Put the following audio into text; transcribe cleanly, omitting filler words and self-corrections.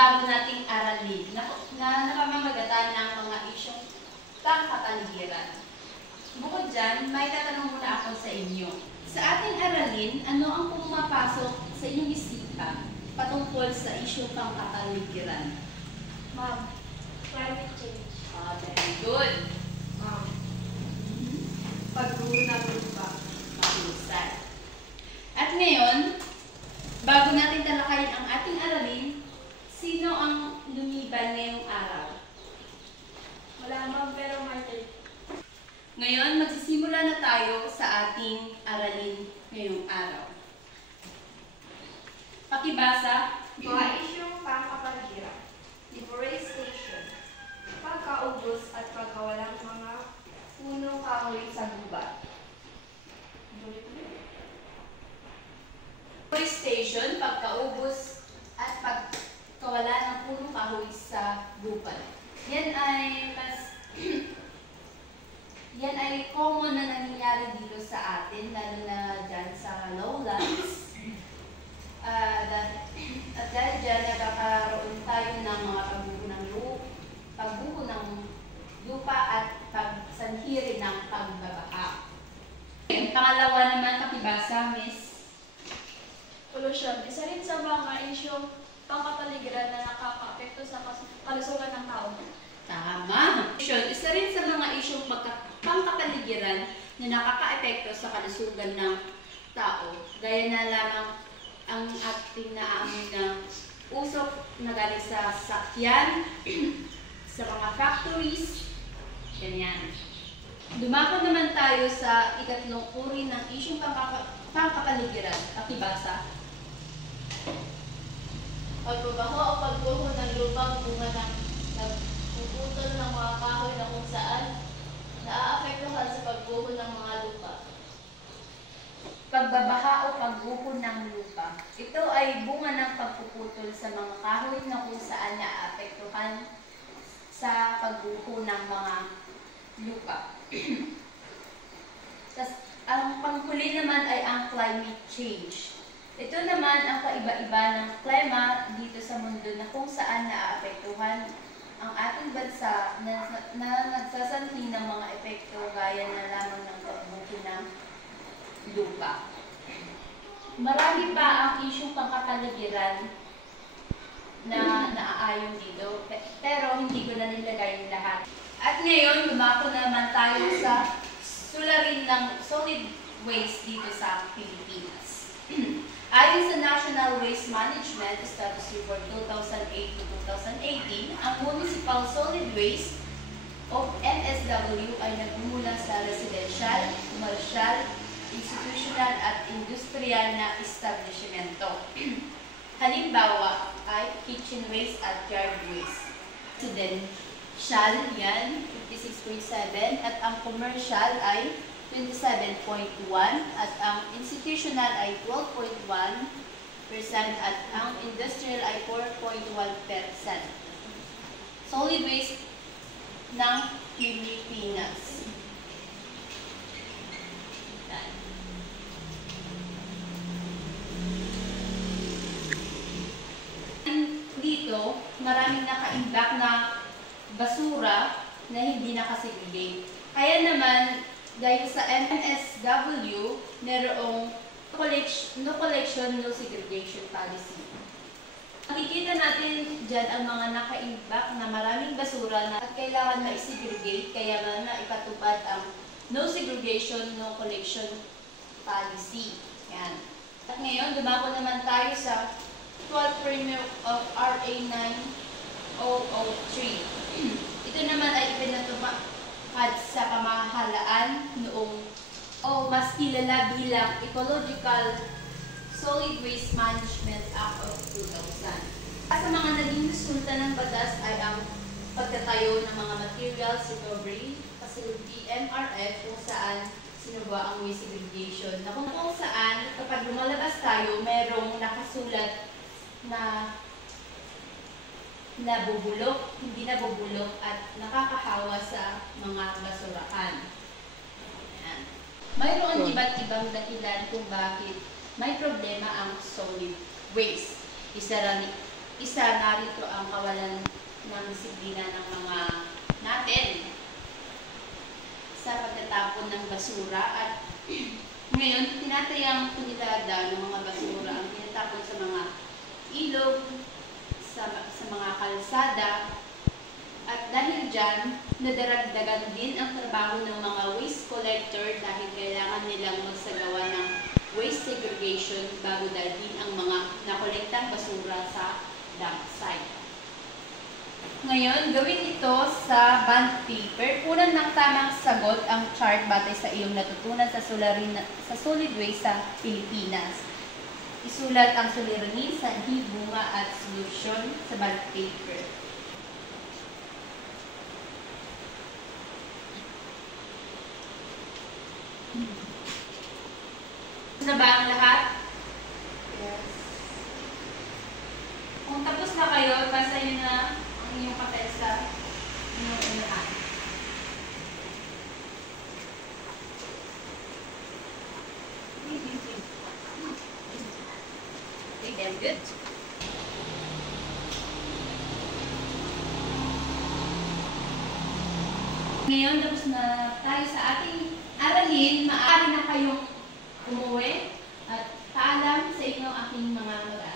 bago nating aralin na napamamagatan ng mga isyong pangkapaligiran. Bukod dyan, may tatanong muna ako sa inyo. Sa ating aralin, ano ang pumapasok sa inyong isipan patungkol sa isyong pangkapaligiran? Ma'am, climate change. Very good. Ma'am, pagguho ng lupa. Mahusay. At ngayon, bago natin talakayin ang ating aralin, sino ang lumiban ngayong araw? Wala ma'am, pero may tape. Ngayon, magsisimula na tayo sa ating aralin ngayong araw. Pakibasa. Mga isyong pangkapaligiran. Deforestation. Pagkaubos at pagkawalang mga punong kahoy sa gubat. Deforestation, pagkaubos at pagkawala ng punong kahoy sa gubat. Yan ay common na nangyayari dito sa atin, lalo na dyan sa lowlands. At dahil dyan, nagkakaroon tayo ng mga pagbuho ng lupa at pagsanhi ng pagbabaha. Pangalawa naman, pakibasa, Miss. Pollution. Isa rin sa mga isyong pangkapaligiran na nakaka-apekto sa kalusugan ng tao. Tama! Isa rin sa mga isyong pangkapaligiran na nakaka-epekto sa kalusugan ng tao. Gaya na lamang ang ating naamoy ng usok na galing sa sakyan, sa mga factories, ganyan. Dumako naman tayo sa ikatlong uri ng isyong pangkapaligiran. Pakibasa. Pagbabaho o pagbuho ng lupang bunga ng nagpuputol ng mga kahoy na kung saan naaapektuhan sa pagbuho ng mga lupa. Pagbabaha o pagbuho ng lupa. Ito ay bunga ng pagpuputol sa mga kahoy na kung saan naaapektuhan sa pagbuho ng mga lupa. Tas, ang panghuli naman ay ang climate change. Ito naman ang kaiba-iba ng klima dito sa mundo na kung saan naaapektuhan ang ating bansa na nagsasanhi ng mga epekto gaya na lamang ng pagbuho ng lupa. Marami pa ang isyong pangkapaligiran na naaayon dito, pero hindi ko na nilagay yung lahat. At ngayon, dumako naman tayo sa sularin ng solid waste dito sa Pilipinas. Ayon sa National Waste Management Status Report 2008 to 2018, ang municipal solid waste of MSW ay nagmumula sa residential, commercial, institutional at industrial na establishmento. Halimbawa ay kitchen waste at yard waste. Residential yan, 56.7, at ang commercial ay 27.1, at ang institutional ay 12.1%, at ang industrial ay 4.1%. Solid waste ng Pilipinas. Dito, maraming nakaimbak na basura na hindi nakasegregate. Kaya naman, dahil sa MSW, merong no collection, no segregation policy. Makikita natin dyan ang mga nakaimbak na maraming basura na at kailangan ma-segregate, kaya nga naipatupad ang no segregation, no collection policy. Yan. At ngayon, dumako naman tayo sa 12th Premiere of RA 9003. Ito naman ay ipinatupad sa pamahalaan noong mas kilala bilang Ecological Solid Waste Management Act of 2000. Sa mga naging resulta ng batas ay ang pagtatayo ng mga materials recovery facility MRF kung saan sinubuan ang waste segregation na kung saan kapag lumalabas tayo merong nakasulat na nabubulok, hindi nabubulok at nakakahawa sa mga basurahan. Ayan. Mayroon iba't ibang dahilan kung bakit may problema ang solid waste. Isa, narito ang kawalan ng disiplina ng mga natin sa pagtatapon ng basura at ngayon, tinatayang kunilada ng mga basura ang tinatapon sa mga ilog, sa mga kalsada, at dahil dyan, nadaragdagan din ang trabaho ng mga waste collector dahil kailangan nilang magsagawa ng waste segregation bago dalhin ang mga nakolektang basura sa dump site. Ngayon, gawin ito sa bond paper. Punan ng tamang sagot ang chart batay sa iyong natutunan sa solid waste sa Pilipinas. Isulat ang suliranin sa bunga at solusyon sa bond paper. Na ba ang lahat? Yes. Kung tapos na kayo, basa nyo na ang inyong papel sa inyong unahan. Okay, very good. Ngayon, tapos na tayo sa ating aralin. Maaari na kayong umuwi at paalam sa inyong aking mga mag-aaral.